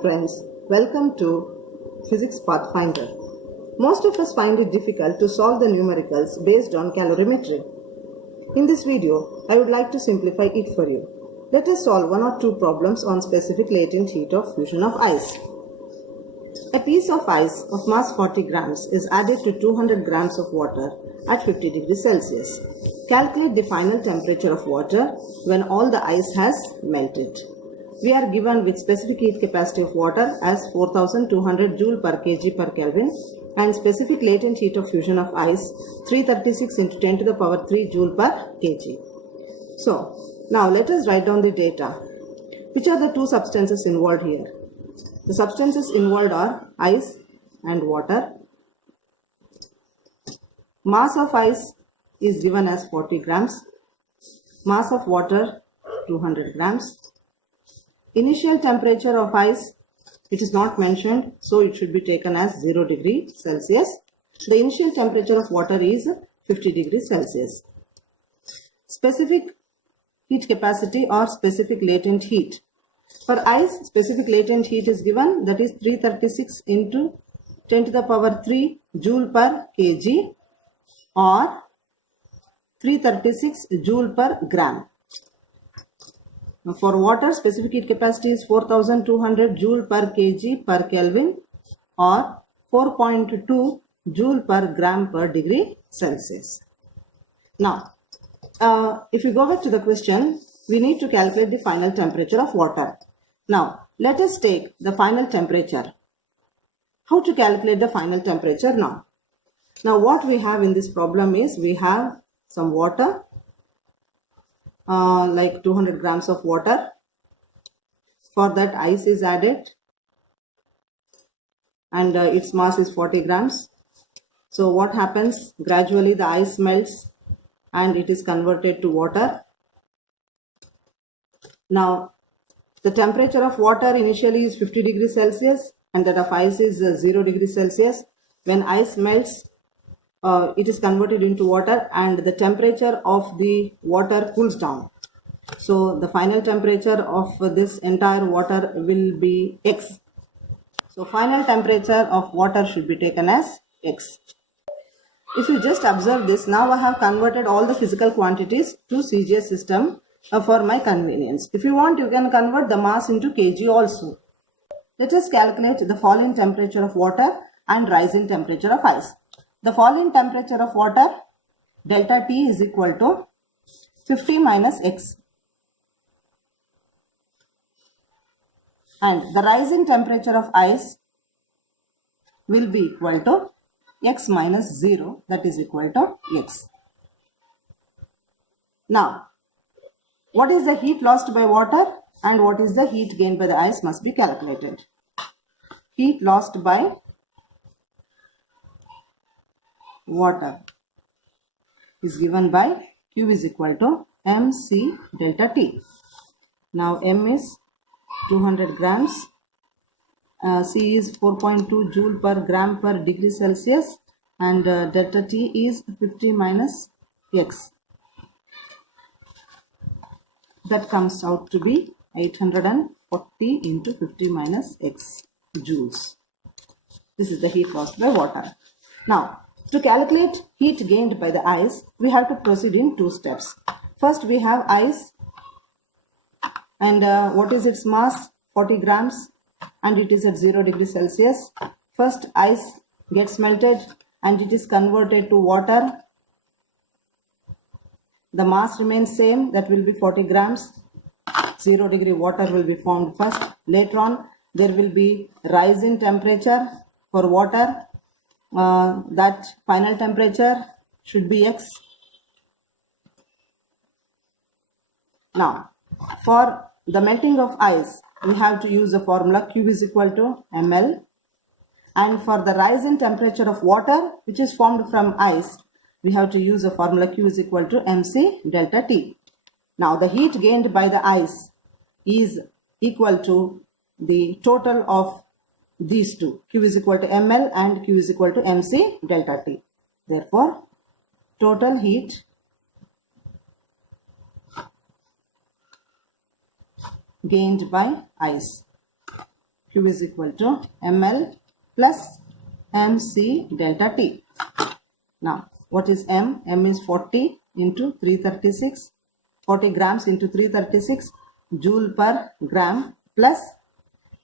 Hello friends, welcome to Physics Pathfinder. Most of us find it difficult to solve the numericals based on calorimetry. In this video, I would like to simplify it for you. Let us solve one or two problems on specific latent heat of fusion of ice. A piece of ice of mass 40 grams is added to 200 grams of water at 50 degrees Celsius. Calculate the final temperature of water when all the ice has melted. We are given with specific heat capacity of water as 4200 joule per kg per Kelvin and specific latent heat of fusion of ice 336 into 10 to the power 3 joule per kg. So, now let us write down the data. Which are the two substances involved here? The substances involved are ice and water. Mass of ice is given as 40 grams. Mass of water 200 grams. Initial temperature of ice, it is not mentioned, so it should be taken as 0 degree Celsius. The initial temperature of water is 50 degrees Celsius. Specific heat capacity or specific latent heat. For ice, specific latent heat is given, that is 336 into 10 to the power 3 joule per kg or 336 joule per gram. For water, specific heat capacity is 4200 joule per kg per Kelvin or 4.2 joule per gram per degree Celsius. Now, if we go back to the question, we need to calculate the final temperature of water. Now, let us take the final temperature. How to calculate the final temperature now? Now, what we have in this problem is we have some water. Like 200 grams of water. For that, ice is added and its mass is 40 grams. So what happens? Gradually the ice melts and it is converted to water. Now the temperature of water initially is 50 degrees Celsius and that of ice is 0 degrees Celsius. When ice melts, it is converted into water and the temperature of the water cools down. So the final temperature of this entire water will be X. So final temperature of water should be taken as X. If you just observe this, now I have converted all the physical quantities to CGS system for my convenience. If you want, you can convert the mass into kg also. Let us calculate the fall in temperature of water and rise in temperature of ice. The fall in temperature of water, delta T is equal to 50 minus X. And the rise in temperature of ice will be equal to X minus 0, that is equal to X. Now, what is the heat lost by water and what is the heat gained by the ice must be calculated. Heat lost by water is given by Q is equal to mc delta T. Now M is 200 grams, C is 4.2 joule per gram per degree Celsius and delta T is 50 minus X. That comes out to be 840 into 50 minus X joules. This is the heat lost by water. Now, to calculate heat gained by the ice, we have to proceed in two steps. First, we have ice and what is its mass? 40 grams and it is at 0 degrees Celsius. First, ice gets melted and it is converted to water. The mass remains same, that will be 40 grams. 0 degree water will be formed first. Later on, there will be rise in temperature for water. That final temperature should be X. Now, for the melting of ice, we have to use the formula Q is equal to ml. And for the rise in temperature of water, which is formed from ice, we have to use the formula Q is equal to mc delta T. Now, the heat gained by the ice is equal to the total of these two. Q is equal to ml and Q is equal to mc delta T. Therefore, total heat gained by ice Q is equal to ml plus mc delta T. Now, what is m? M is 40 into 336, 40 grams into 336 joule per gram plus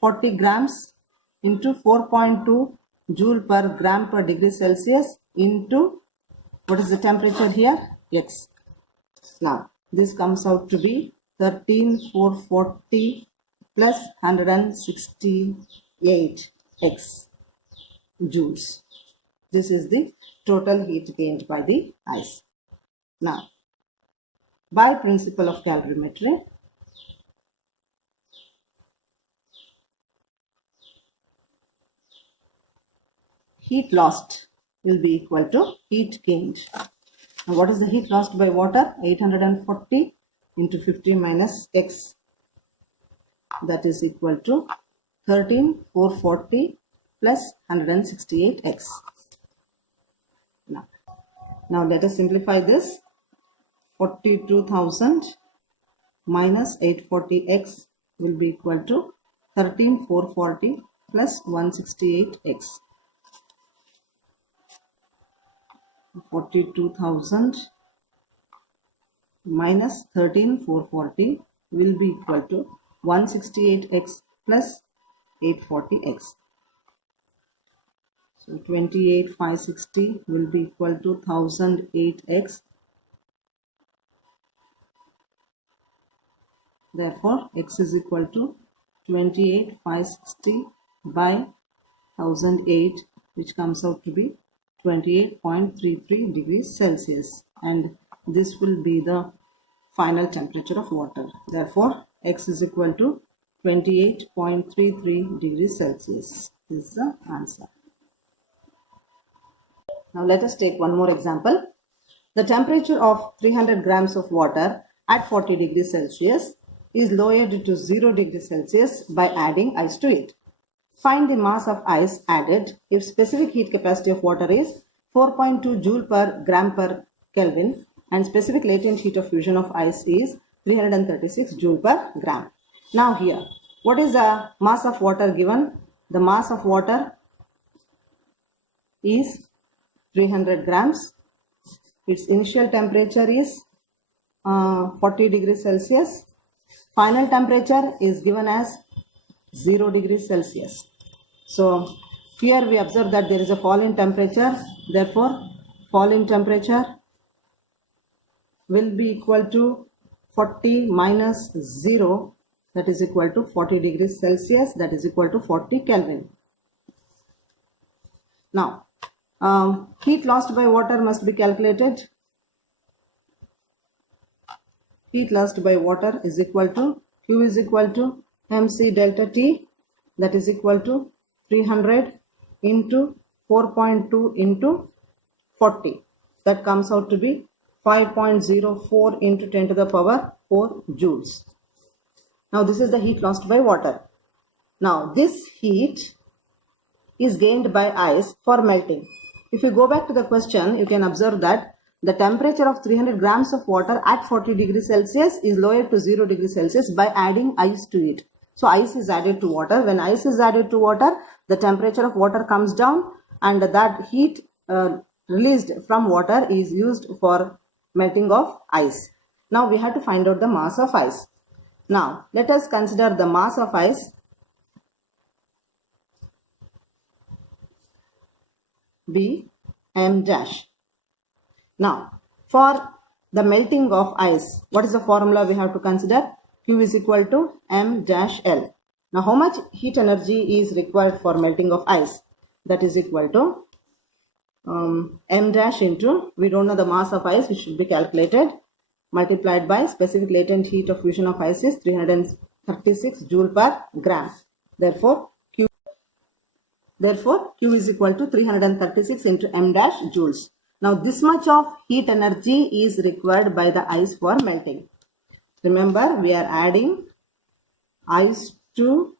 40 grams into 4.2 joule per gram per degree Celsius into, what is the temperature here? X. Now, this comes out to be 13,440 plus 168 X joules. This is the total heat gained by the ice. Now, by principle of calorimetry, heat lost will be equal to heat gained. Now, what is the heat lost by water? 840 into 50 minus X. That is equal to 13,440 plus 168 X. Now let us simplify this. 42,000 minus 840X will be equal to 13,440 plus 168X. 42,000 minus 13,440 will be equal to 168X plus 840X. So 28,560 will be equal to 1008X. Therefore, X is equal to 28,560 by 1008, which comes out to be 28.33 degrees Celsius, and this will be the final temperature of water. Therefore, X is equal to 28.33 degrees Celsius. This is the answer. Now let us take one more example. The temperature of 300 grams of water at 40 degrees Celsius is lowered to 0 degrees Celsius by adding ice to it. Find the mass of ice added if specific heat capacity of water is 4.2 joule per gram per Kelvin and specific latent heat of fusion of ice is 336 joule per gram. Now here, what is the mass of water given? The mass of water is 300 grams. Its initial temperature is 40 degrees Celsius. Final temperature is given as 0 degrees Celsius. So here we observe that there is a fall in temperature. Therefore, fall in temperature will be equal to 40 minus 0, that is equal to 40 degrees Celsius, that is equal to 40 Kelvin. Now, heat lost by water must be calculated. Heat lost by water is equal to Q is equal to mc delta T, that is equal to 300 into 4.2 into 40. That comes out to be 5.04 into 10 to the power 4 joules. Now this is the heat lost by water. Now this heat is gained by ice for melting. If you go back to the question, you can observe that the temperature of 300 grams of water at 40 degrees Celsius is lowered to 0 degrees Celsius by adding ice to it. So ice is added to water. When ice is added to water, the temperature of water comes down and that heat released from water is used for melting of ice. Now we have to find out the mass of ice. Now let us consider the mass of ice be m dash. Now for the melting of ice, what is the formula we have to consider? Q is equal to m dash L. Now how much heat energy is required for melting of ice? That is equal to m dash into, we don't know the mass of ice, which should be calculated, multiplied by specific latent heat of fusion of ice is 336 joule per gram. Therefore Q is equal to 336 into m dash joules. Now this much of heat energy is required by the ice for melting. Remember, we are adding ice to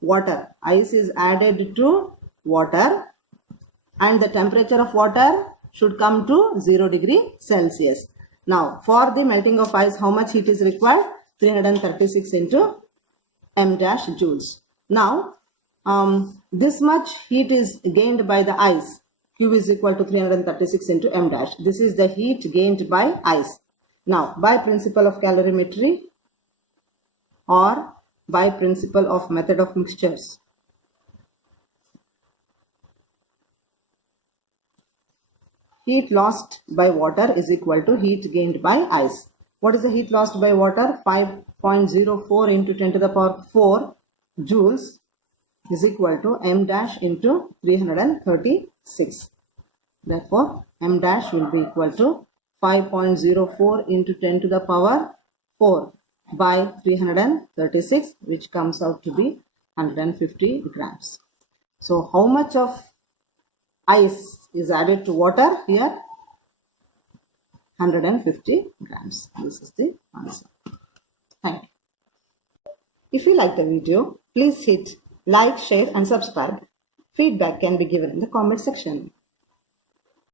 water. Ice is added to water and the temperature of water should come to 0 degree Celsius. Now for the melting of ice, how much heat is required? 336 into m dash joules. Now this much heat is gained by the ice. Q is equal to 336 into m dash. This is the heat gained by ice. Now, by principle of calorimetry or by principle of method of mixtures, heat lost by water is equal to heat gained by ice. What is the heat lost by water? 5.04 into 10 to the power 4 joules is equal to m dash into 336. Therefore, m dash will be equal to 5.04 into 10 to the power 4 by 336, which comes out to be 150 grams. So, how much of ice is added to water here? 150 grams. This is the answer. Thank you. If you like the video, please hit like, share and subscribe. Feedback can be given in the comment section.